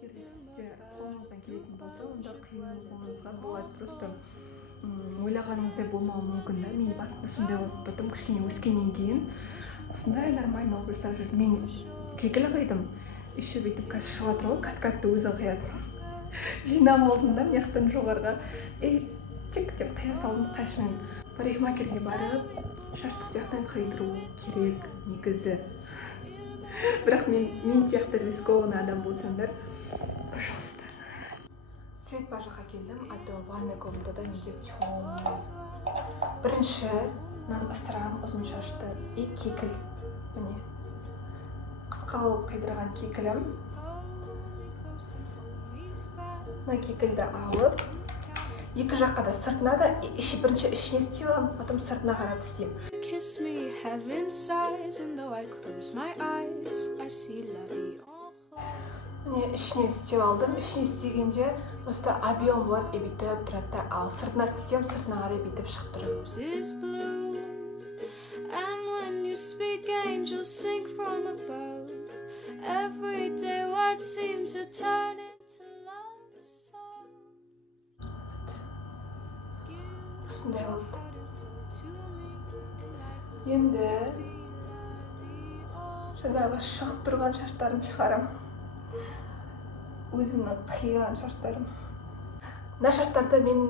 егер де сізде қолыңыздан келетін болса, онда қиылуыңызға болады. Просто ойлағаныңыздай болмауы мүмкін да. Мен басында сондай болды, потом кішкене өскеннен кейін осындай нормально образдар жүрді. Мен кекіл қидым, еще бүйтіп қазір шығып жатыр ғой, каскадты өзі қияды. Жинап алдым да, мына жақтан жоғарыға чик деп қия салдым. Қайшымен парикмахерге барып, шашты сияқтан қидыру керек негізі. Бірақ мен сияқты рискованный адам болсаңдар, пожалуйста. Свет бар жаққа келдім, а то ванная комнатада менде чоң. Біріншіден бастырамын ұзын шашты и кекіл. Міне қысқа болып қидырған кекілім. Мына кекілді алып, екі жаққа да сыртына да, бірінші ішіне істеп аламын, потом сыртына қаратып істеймін. Міне ішіне істеп алдым. Ішіне істегенде просто объем болады, бүйтіп тұрады. Ал сыртына істесем, сыртына қарай бүйтіп шығып тұрады. Осындай болды. Енді жаңағы шығып тұрған шаштарым шығарам. Өзімнің қиған шаштарым. Мына шаштарды мен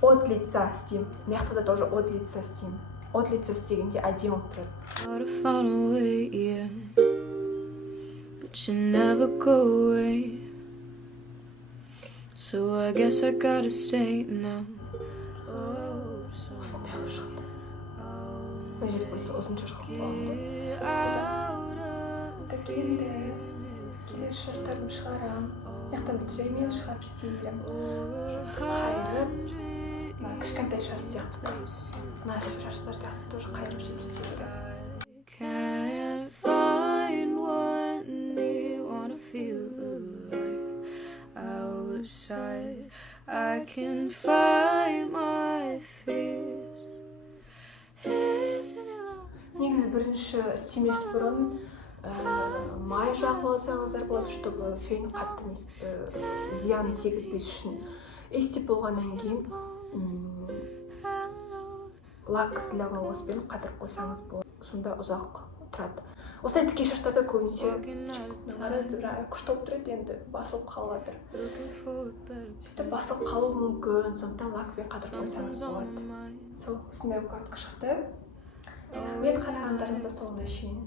от лица істеймін. Мына жақта да тоже от лица істеймін. От лица істегенде әдемі тұрады. Осындай болып шықты. Мына жерде болса ұзын шашқа қоямын ғой. Енді келесі шаштарым шығарам. Яқтан бүйтіп жаймен шығарып істеймін. Қайырып, кішкентай шаш сияқты. Мына шаштар сияқты тоже қайырып жеп істеймін. I can find my fears. Негізі бірінші істемес бұрын май жағып алсаңыздар болады, чтобы фен қатты зиян тигізбес үшін. Істеп болғаннан кейін лак для волоспен қатырып қойсаңыз болады. Сонда ұзақ тұрады. Осылай тіке шаштарда көбінесе күшті болып тұрады, енді басылып қалып жатыр. Басылып қалуы мүмкін, сондықтан лакпен қатырып қойсаңыз болады. Осындай укладка шықты. Рахмет қарағандарыңызға, соңына шейін.